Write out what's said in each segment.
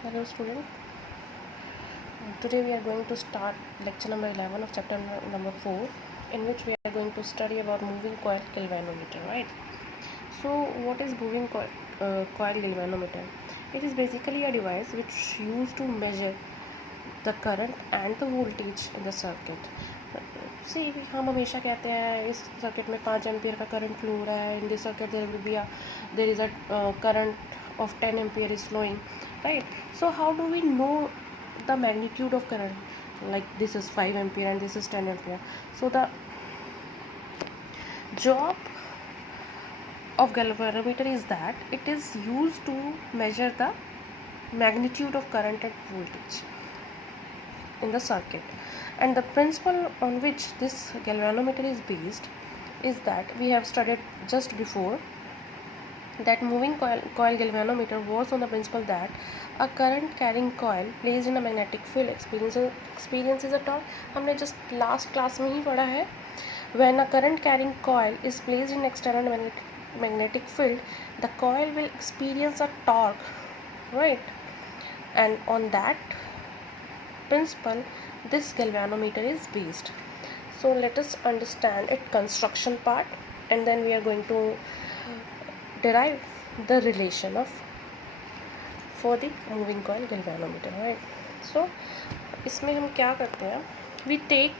Hello student, today we are going to start lecture number 11 of chapter number 4, in which we are going to study about moving coil galvanometer, right? So what is moving coil galvanometer? It is basically a device which used to measure the current and the voltage in the circuit. See, हम हमेशा कहते हैं इस circuit में 5 ampere का current flow हो रहा है. In this circuit there is a current of 10 ampere is flowing, right? So how do we know the magnitude of current? Like this is 5 ampere and this is 10 ampere. So the job of galvanometer is that it is used to measure the magnitude of current and voltage in the circuit, and the principle on which this galvanometer is based is that we have studied just before, that moving coil galvanometer works on the principle that a current carrying coil placed in a magnetic field experiences a torque. हमने just last class में ही पढ़ा है, when a current carrying coil is placed in external magnetic field, the coil will experience a torque, right? And on that principle this galvanometer is based. So let us understand its construction part, and then we are going to derive the relation of for the moving coil galvanometer, right? So इसमें हम क्या करते हैं, we take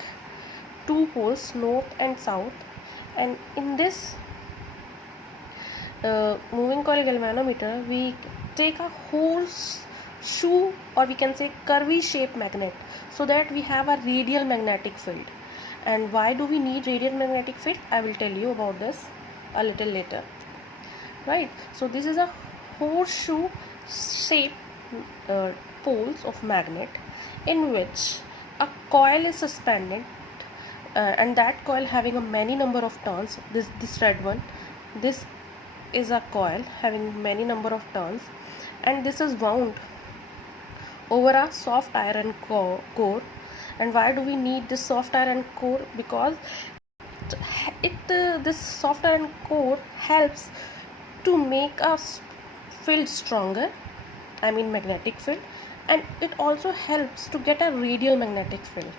two poles north and south, and in this moving coil galvanometer we take a horseshoe, or we can say curvy shaped magnet, so that we have a radial magnetic field. And why do we need radial magnetic field? I will tell you about this a little later, right? So this is a horseshoe shaped poles of magnet in which a coil is suspended, and that coil having a many number of turns. This red one, this is a coil having many number of turns, and this is wound over a soft iron core. And why do we need this soft iron core? Because this soft iron core helps to make a field stronger, I mean magnetic field, and it also helps to get a radial magnetic field,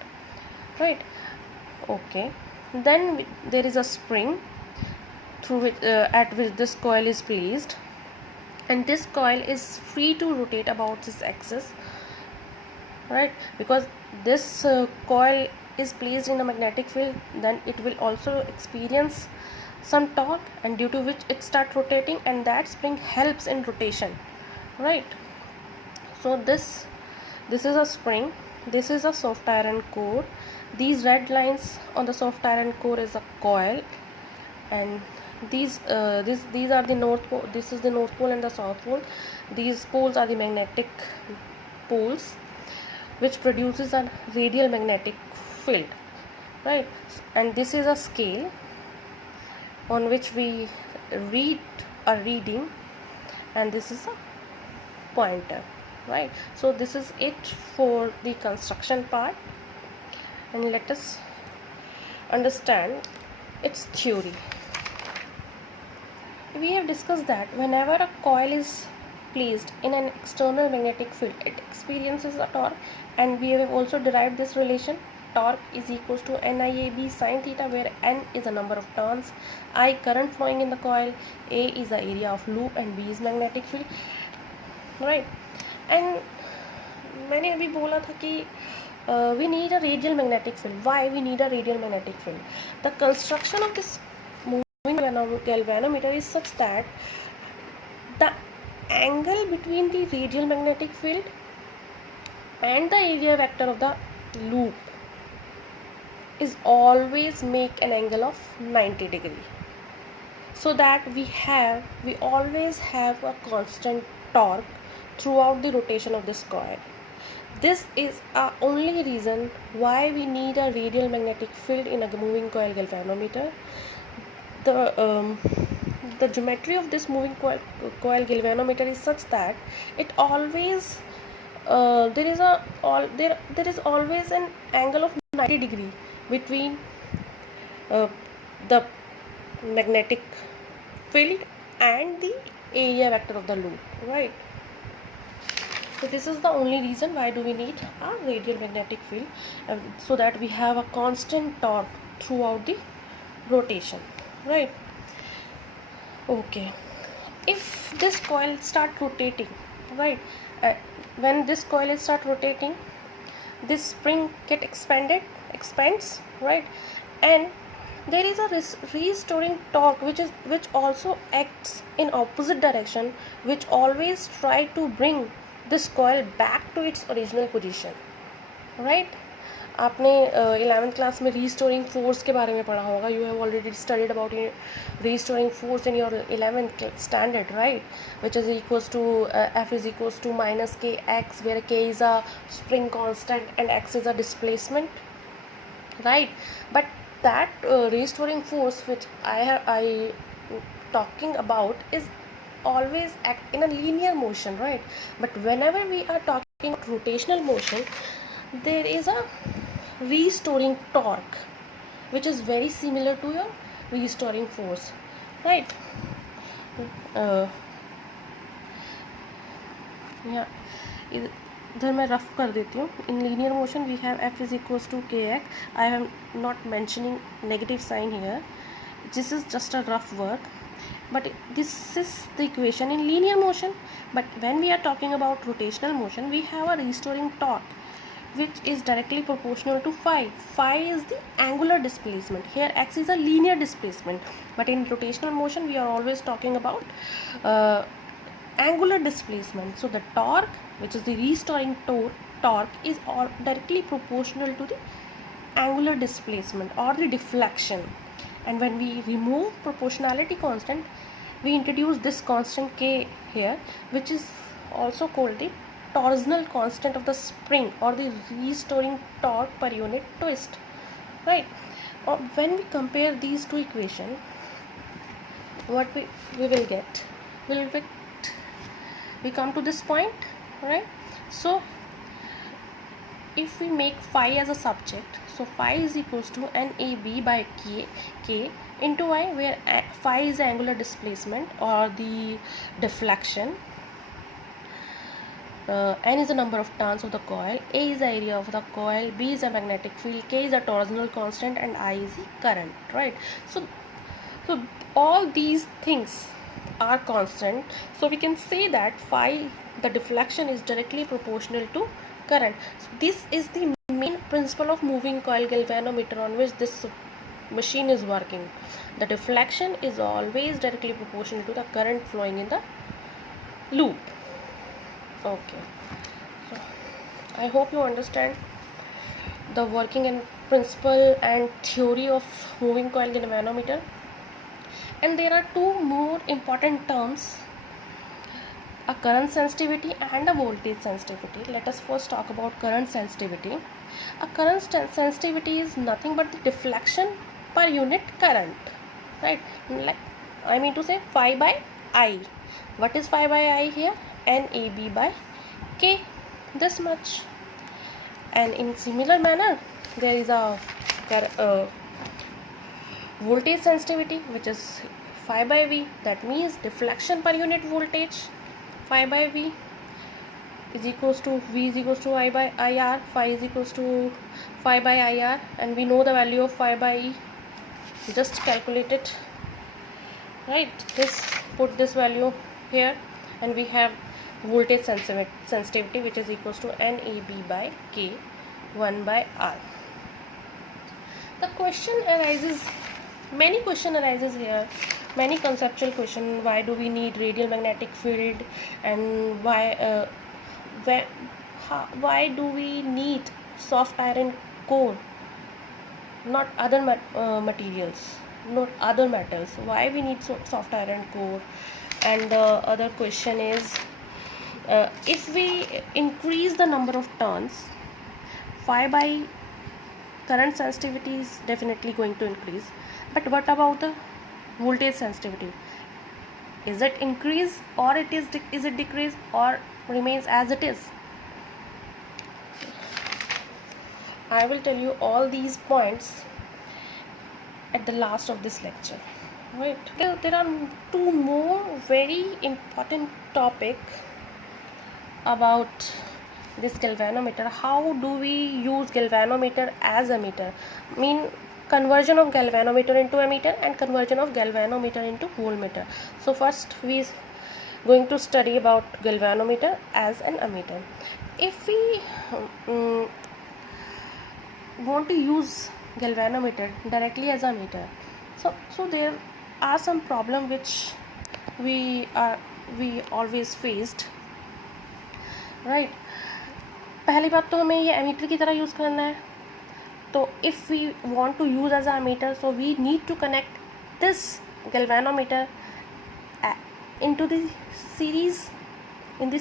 right? Okay, then there is a spring through which at which this coil is placed, and this coil is free to rotate about its axis, right? Because this coil is placed in a magnetic field, then it will also experience some torque, and due to which it start rotating, and that spring helps in rotation, right? So this is a spring, this is a soft iron core, these red lines on the soft iron core is a coil, and these are the north pole, this is the north pole and the south pole. These poles are the magnetic poles which produces a radial magnetic field, right? And this is a scale on which we read a reading, and this is a pointer, right? So this is it for the construction part, and let us understand its theory. We have discussed that whenever a coil is placed in an external magnetic field, it experiences a torque, and we have also derived this relation. Torque is equals to NIAB sin theta, where N is the number of turns, I current flowing in the coil, A is the area of loop, and B is magnetic field, right? And मैंने अभी बोला था कि we need a radial magnetic field. Why we need a radial magnetic field? The construction of this galvanometer is such that the angle between the radial magnetic field and the area vector of the loop is always make an angle of 90 degree, so that we always have a constant torque throughout the rotation of this coil. This is our only reason why we need a radial magnetic field in a moving coil galvanometer. The geometry of this moving coil galvanometer is such that it always there is always an angle of 90 degree between the magnetic field and the area vector of the loop, right? So this is the only reason why do we need a radial magnetic field, so that we have a constant torque throughout the rotation, right? Okay, if this coil start rotating, right, uh, when this coil start rotating, this spring get expands, right, and there is a restoring torque which also acts in opposite direction, which always try to bring this coil back to its original position, right? आपने 11th class में restoring force के बारे में पढ़ा होगा. You have already studied about restoring force in your 11th standard, right, which is equals to F is equals to minus kx, where k is a spring constant and x is a displacement, right? But that restoring force which I talking about is always act in a linear motion, right? But whenever we are talking about rotational motion, there is a restoring torque which is very similar to your restoring force, right? Yeah, इधर मैं rough कर देती हूँ. In linear motion we have F is equals to K X. I am not mentioning negative sign here. This is just a rough work, but this is the equation in linear motion. But when we are talking about rotational motion, we have a restoring torque which is directly proportional to phi. Phi is the angular displacement. Here x is a linear displacement, but in rotational motion we are always talking about angular displacement. So the torque, which is the restoring torque, is all directly proportional to the angular displacement or the deflection. And when we remove proportionality constant, we introduce this constant k here, which is also called the torsional constant of the spring or the restoring torque per unit twist, right? Or when we compare these two equations, what we will get, we come to this point, right? So if we make phi as a subject, so phi is equals to NAB by k into y, where phi is the angular displacement or the deflection, n is the number of turns of the coil, a is the area of the coil, b is the magnetic field, k is the torsional constant, and I is the current, right? So all these things are constant, so we can say that phi, the deflection, is directly proportional to current. So this is the main principle of moving coil galvanometer on which this machine is working. The deflection is always directly proportional to the current flowing in the loop. Okay, so I hope you understand the working and principle and theory of moving coil galvanometer. And there are two more important terms, a current sensitivity and a voltage sensitivity. Let us first talk about current sensitivity. A current sensitivity is nothing but the deflection per unit current, right? Like, I mean to say phi by I. What is phi by I here? NAB by K, this much. And in similar manner, there is a voltage sensitivity, which is phi by V. That means deflection per unit voltage, phi by V, is equals to V is equals to I by IR. Phi is equals to phi by IR, and we know the value of phi by E. Just calculate it, right? Put this value here, and we have voltage sensitivity, which is equals to NAB by K, 1 by R. The question arises, many question arises here, many conceptual question. Why do we need radial magnetic field, and why do we need soft iron core, not other materials, not other metals? Why we need soft iron core? And the other question is, if we increase the number of turns, phi by current sensitivity is definitely going to increase. But what about the voltage sensitivity? Is it increase, or is it decrease, or remains as it is? I will tell you all these points at the last of this lecture, right? There are two more very important topic about this galvanometer. How do we use galvanometer as a meter? Conversion of galvanometer into ammeter and conversion of galvanometer into voltmeter. So first we going to study about galvanometer as an ammeter. If we want to use galvanometer directly as a meter, so there are some problem which we always faced, right? पहली बात तो हमें ये ammeter की तरह use करना है. तो if we want to use as a ammeter, so we need to connect this galvanometer into the series, in the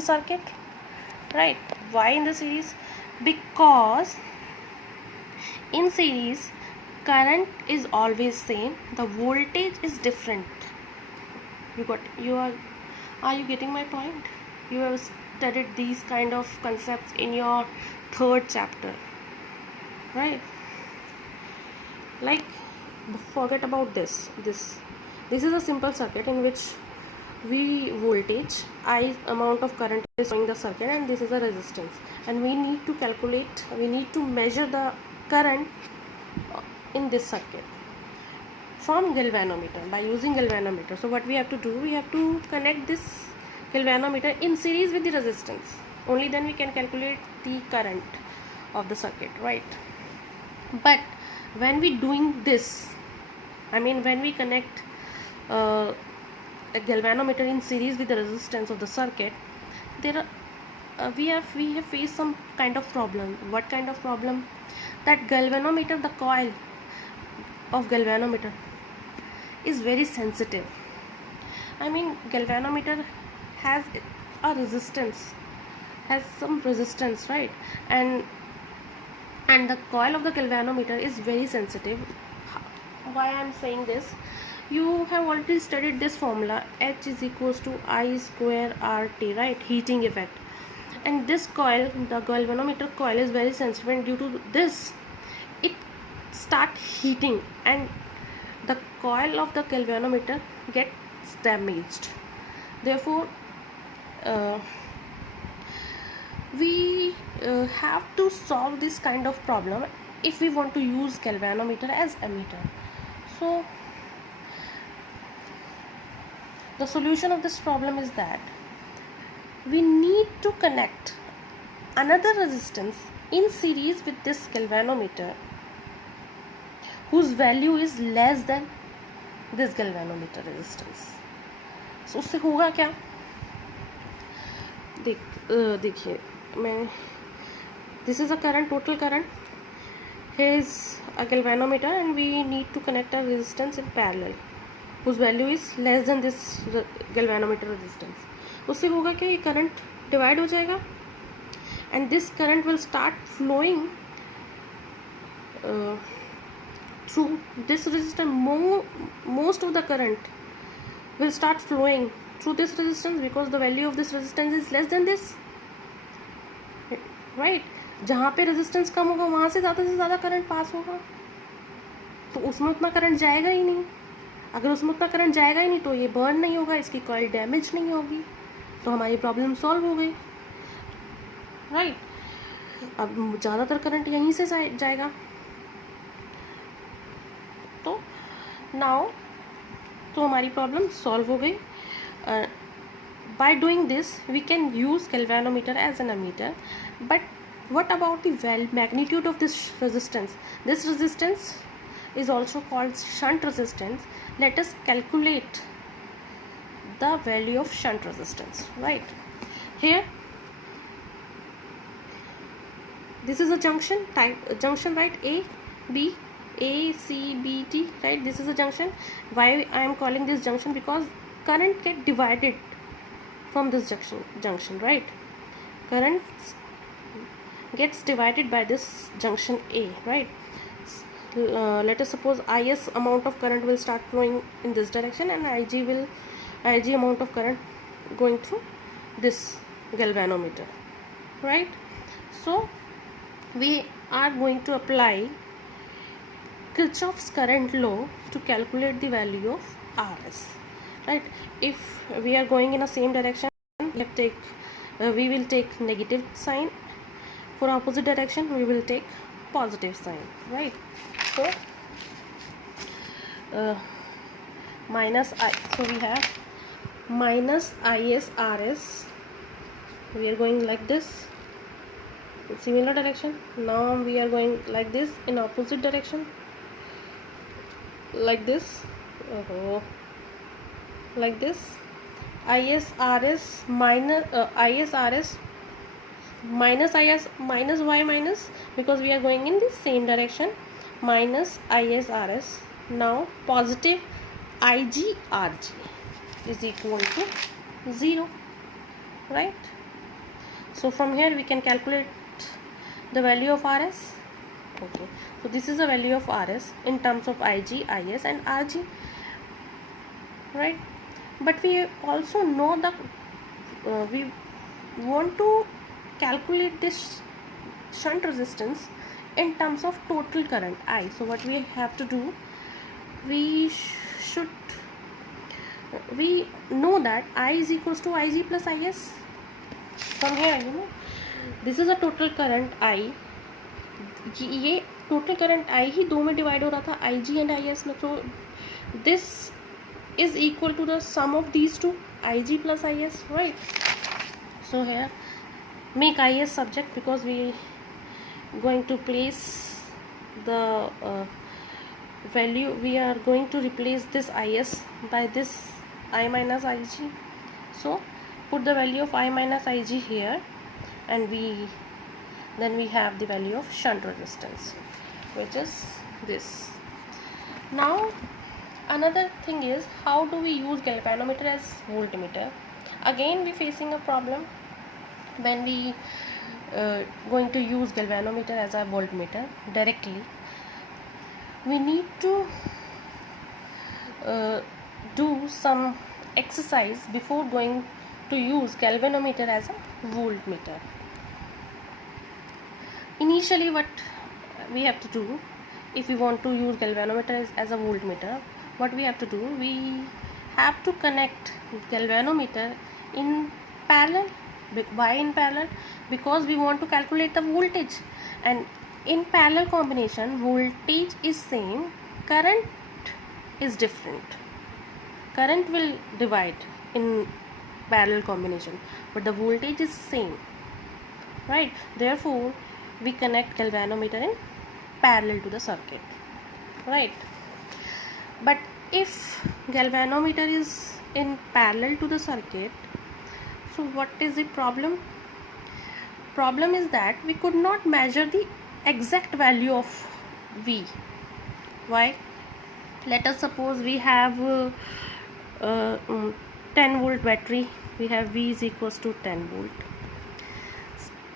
circuit, right? Why in the series? Because in series current is always same, the voltage is different. Are you getting my point? You have studied these kind of concepts in your third chapter, right? Like, forget about this is a simple circuit in which V voltage, I amount of current is flowing the circuit, and this is a resistance, and we need to measure the current in this circuit from galvanometer by using galvanometer. So what we have to do, we have to connect this galvanometer in series with the resistance. Only then we can calculate the current of the circuit, right? But when we doing this, when we connect a galvanometer in series with the resistance of the circuit, there are we have faced some kind of problem. What kind of problem? That galvanometer, the coil of galvanometer is very sensitive. Galvanometer has a resistance, has some resistance, right? And the coil of the galvanometer is very sensitive. Why I am saying this? You have already studied this formula, H is equals to I square RT, right? Heating effect. And this coil, the galvanometer coil, is very sensitive, and due to this it start heating, and the coil of the galvanometer gets damaged. Therefore we have to solve this kind of problem if we want to use galvanometer as ammeter. So the solution of this problem is that we need to connect another resistance in series with this galvanometer whose value is less than this galvanometer resistance. So उससे होगा क्या? देखिए मैं, this is a current, total current. Here is a galvanometer, and we need to connect a resistance in parallel whose value is less than this galvanometer resistance. उससे होगा क्या? ये current divide हो जाएगा, and this current will start flowing through this resistance. Most of the current will start flowing through this resistance because the value of this resistance is less than this, right? जहाँ पे resistance कम होगा वहाँ से ज़्यादा current pass होगा, तो उसमें उतना करंट जाएगा ही नहीं. अगर उसमें उतना करंट जाएगा ही नहीं तो ये बर्न नहीं होगा, इसकी कॉइल डैमेज नहीं होगी, तो हमारी प्रॉब्लम सॉल्व हो गई, राइट? अब ज़्यादातर करंट यहीं से जाएगा. तो नाउ तो हमारी प्रॉब्लम सॉल्व हो गई. By doing this we can use galvanometer as an ammeter. But what about the magnitude of this resistance? This resistance is also called shunt resistance. Let us calculate the value of shunt resistance, right? Here this is a junction type, right? A C B T, right? This is a junction. Why I am calling this junction? Because current get divided from this junction, right? Current gets divided by this junction A, right? Let us suppose IS amount of current will start flowing in this direction, and IG amount of current going through this galvanometer, right? So we are going to apply Kirchhoff's current law to calculate the value of RS, right? If we are going in the same direction, we have take we will take negative sign. For opposite direction we will take positive sign, right? So minus I, so we have minus ISRS, we are going like this in similar direction. Now we are going like this in opposite direction, like this, like this. ISRS minus ISRS minus IS minus y minus, because we are going in the same direction, minus ISRS. Now positive IGRG is equal to 0, right? So from here we can calculate the value of RS. Okay, so this is the value of RS in terms of IG, IS and RG, right? But we also know that we want to calculate this shunt resistance in terms of total current I. So what we have to do, we know that I is equals to IG plus IS. From here, you know, this is a total current I. ये total current I ही दो में divide हो रहा था, IG and IS में. So this is equal to the sum of these two, IG plus IS, right? So here make IS subject, because we going to place the value, we are going to replace this IS by this I minus IG. So put the value of I minus IG here, and then we have the value of shunt resistance, which is this. Now another thing is, how do we use galvanometer as voltmeter? Again we facing a problem when we going to use galvanometer as a voltmeter directly. We need to do some exercise before going to use galvanometer as a voltmeter. Initially what we have to do, if we want to use galvanometer as a voltmeter, what we have to do, we have to connect galvanometer in parallel. Why in parallel? Because we want to calculate the voltage, and in parallel combination voltage is same, current is different. Current will divide in parallel combination, but the voltage is same, right? Therefore we connect galvanometer in parallel to the circuit, right? But if galvanometer is in parallel to the circuit, so what is the problem? Problem is that we could not measure the exact value of V. Why? Let us suppose we have 10 volt battery, we have V is equals to 10 volt,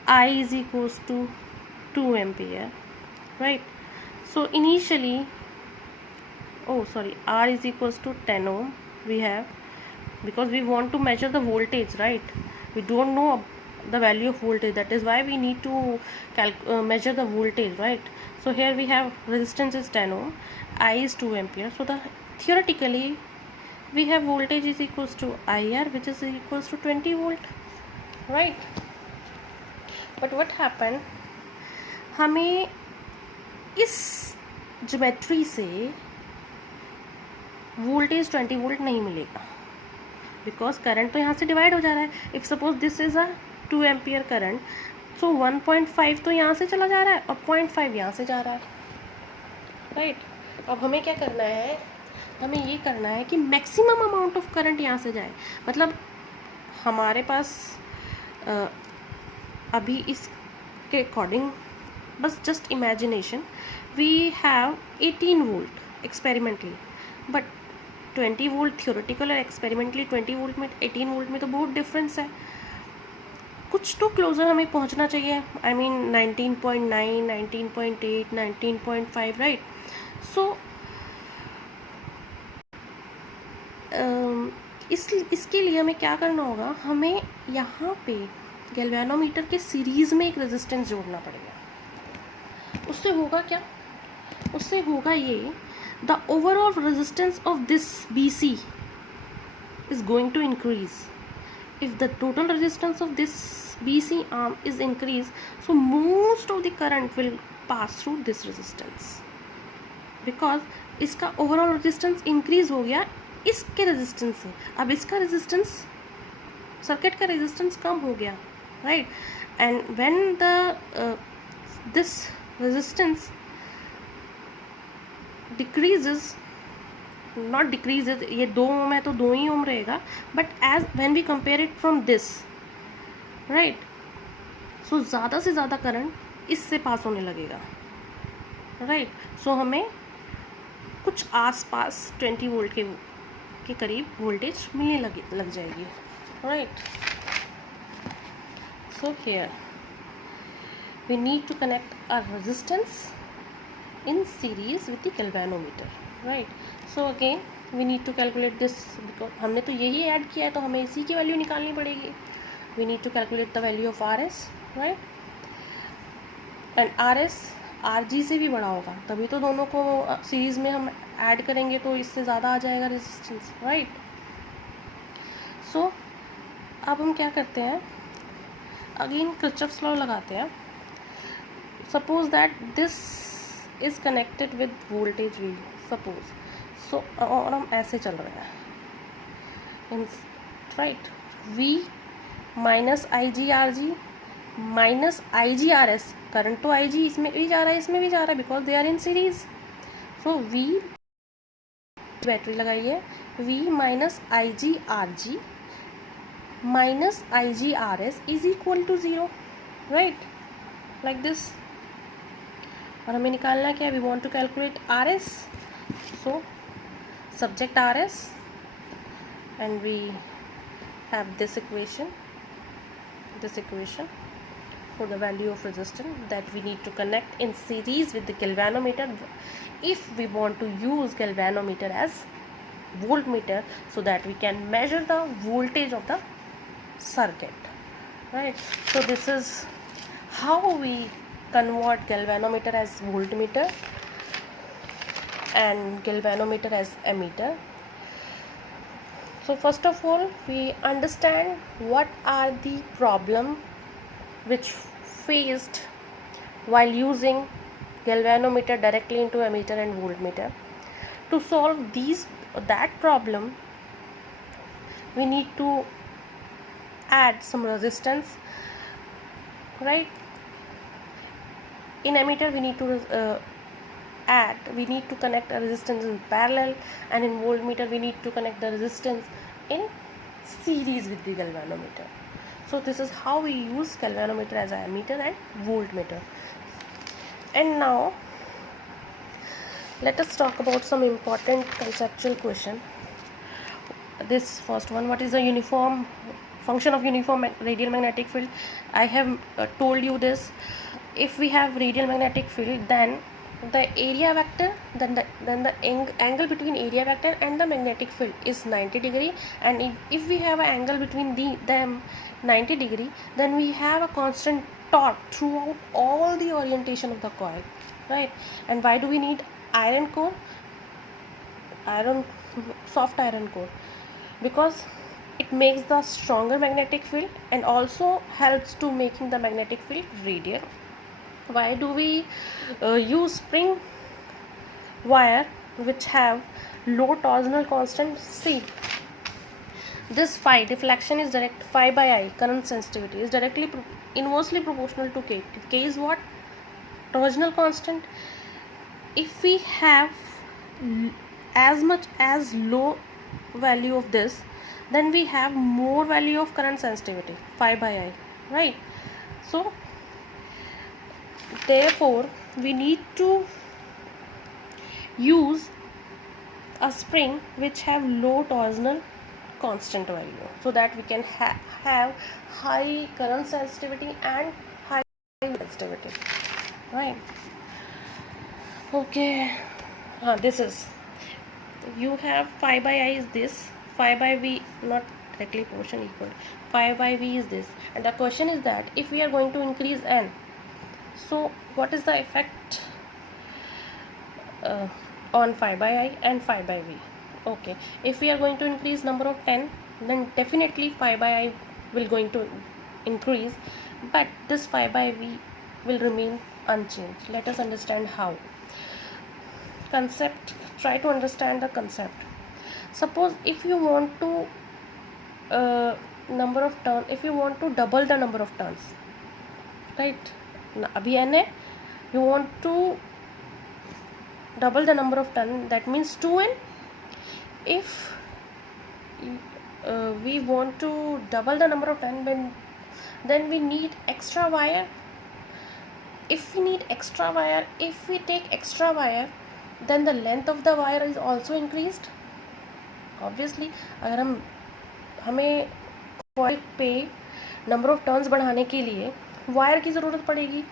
I is equals to 2 ampere, right? So initially, R is equals to 10 ohm we have, because we want to measure the voltage, right? We don't know the value of voltage, that is why we need to measure the voltage, right? So here we have resistance is 10 ohm, I is 2 ampere. So the theoretically we have voltage is equals to IR, which is equals to 20 volt, right? But what happened, हमें इस geometry से voltage 20 volt नहीं मिलेगा, because current तो यहाँ से divide हो जा रहा है. If suppose this is a 2 ampere current, so 1.5 तो यहाँ से चला जा रहा है और 0.5 यहाँ से जा रहा है, राइट? अब हमें क्या करना है, हमें ये करना है कि मैक्सिमम अमाउंट ऑफ करंट यहाँ से जाए. मतलब हमारे पास अभी इसके अकॉर्डिंग बस just imagination, we have 18 volt experimentally, but 20 volt theoretical और एक्सपेरिमेंटली 20 वोल्ट में 18 वोल्ट में तो बहुत डिफरेंस है. कुछ तो क्लोजर हमें पहुंचना चाहिए, आई मीन 19.9, 19.8, 19.5, राइट? सो इसके लिए हमें क्या करना होगा, हमें यहाँ पे गैल्वेनोमीटर के सीरीज़ में एक रेजिस्टेंस जोड़ना पड़ेगा. उससे होगा क्या, उससे होगा ये, the overall resistance of this BC is going to increase if the total resistance of this BC arm is increased, so most of the current will pass through this resistance, because इसका overall resistance increase हो गया इसके resistance से. अब इसका resistance, circuit का resistance कम हो गया, right. And when the this resistance decreases, not decreases, ये 2 ओम है तो 2 ही ओम रहेगा, but as when we compare it from this, right, so ज़्यादा से ज़्यादा करंट इससे पास होने लगेगा, राइट. सो हमें कुछ आसपास 20 वोल्ट के करीब वोल्टेज मिलने लग जाएगी, right. So here we need to connect a resistance in series with the galvanometer, right. So again we need to calculate this, because हमने तो यही ऐड किया है तो हमें इसी की वैल्यू निकालनी पड़ेगी. We need to calculate the value of RS, right, and RS RG से भी बड़ा होगा, तभी तो दोनों को सीरीज में हम ऐड करेंगे तो इससे ज़्यादा आ जाएगा रेजिस्टेंस, राइट. सो अब हम क्या करते हैं, अगेन किरचॉफ्स लॉ लगाते हैं. Suppose that this is connected with voltage V, suppose. So और हम ऐसे चल रहे हैं, right, V minus IG minus IGRS, current तो IG इसमें भी जा रहा है, इसमें भी जा रहा है, because they are in series. So V, battery लगाइए, V minus IGRG minus IGRS is equal to 0, right, like this. और हमें निकालना क्या है, we want to calculate RS. So subject RS and we have this equation for the value of resistance that we need to connect in series with the galvanometer if we want to use galvanometer as voltmeter, so that we can measure the voltage of the circuit, right. So this is how we convert galvanometer as voltmeter and galvanometer as ammeter. So first of all we understand what are the problem which faced while using galvanometer directly into ammeter and voltmeter. To solve that problem we need to add some resistance, right. In ammeter we need to connect a resistance in parallel, and in voltmeter we need to connect the resistance in series with the galvanometer. So this is how we use galvanometer as an ammeter and voltmeter. And now let us talk about some important conceptual question. This first one, what is the uniform function of uniform radial magnetic field? I have told you this. If we have radial magnetic field, then the area vector, then the angle between area vector and the magnetic field is 90 degree, and if we have an angle between them 90 degree, then we have a constant torque throughout all the orientation of the coil, right. And why do we need soft iron core? Because it makes the stronger magnetic field and also helps to making the magnetic field radial. Why do we use spring wire which have low torsional constant? See, this phi deflection is direct, phi by I current sensitivity is directly inversely proportional to K. K is what? Torsional constant. If we have as much as low value of this, then we have more value of current sensitivity, phi by I, right. So therefore we need to use a spring which have low torsional constant value, so that we can have high current sensitivity and high sensitivity, right. Okay, this is, you have phi by I is this, phi by V not directly proportion equal, phi by V is this, and the question is that if we are going to increase N, so what is the effect on phi by I and phi by V? Okay, if we are going to increase number of N, then definitely phi by I will going to increase, but this phi by v will remain unchanged. Let us understand how. Concept, try to understand the concept. Suppose if you want to number of turn, if you want to double the number of turns, right? Abhi n hai, you want to double the number of turn, that means 2n. If we want to double the number of turn, then we need extra wire. If we need extra wire, if we take extra wire, then the length of the wire is also increased. Obviously, अगर हमें coil पे number of turns बढ़ाने के लिए wire की ज़रूरत पड़ेगी,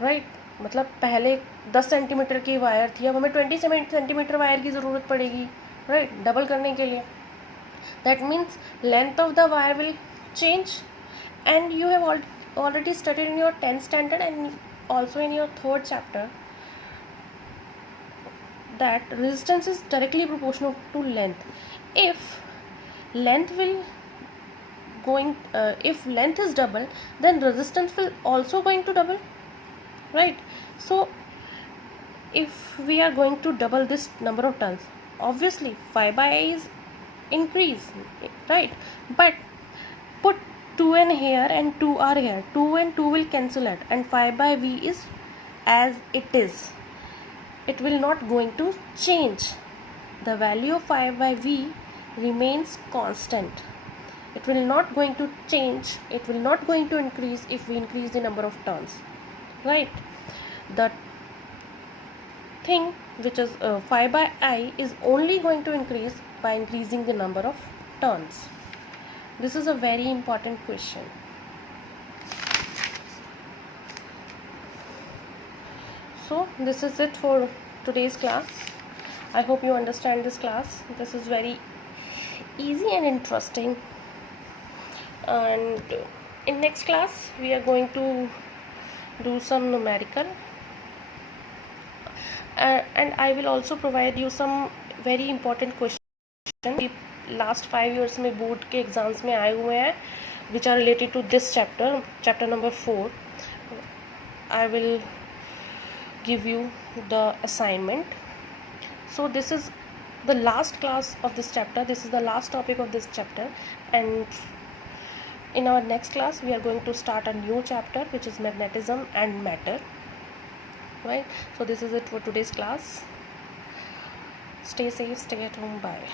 right? मतलब पहले 10 सेंटीमीटर की वायर थी, अब हमें 20 सेंटीमीटर वायर की ज़रूरत पड़ेगी, राइट? डबल करने के लिए. That means length of the wire will change, and you have already studied in your 10th standard and also in your 3rd chapter that resistance is directly proportional to length. If length is double, then resistance will also going to double, right? So if we are going to double this number of turns, obviously phi by I is increase, right? But put 2n here and 2r here, 2 and 2 will cancel it, and phi by v is as it is. It will not going to change. The value of phi by v remains constant. It will not going to change. It will not going to increase if we increase the number of turns, right? The thing which is phi by I is only going to increase by increasing the number of turns. This is a very important question. So this is it for today's class. I hope you understand this class. This is very easy and interesting. And in next class we are going to do some numerical, and I will also provide you some very important questions last 5 years में board के exams में आए हुए हैं, which are related to this chapter number 4. I will give you the assignment. So this is the last class of this chapter. This is the last topic of this chapter, and in our next class we are going to start a new chapter, which is magnetism and matter, right? So this is it for today's class. Stay safe, stay at home, bye.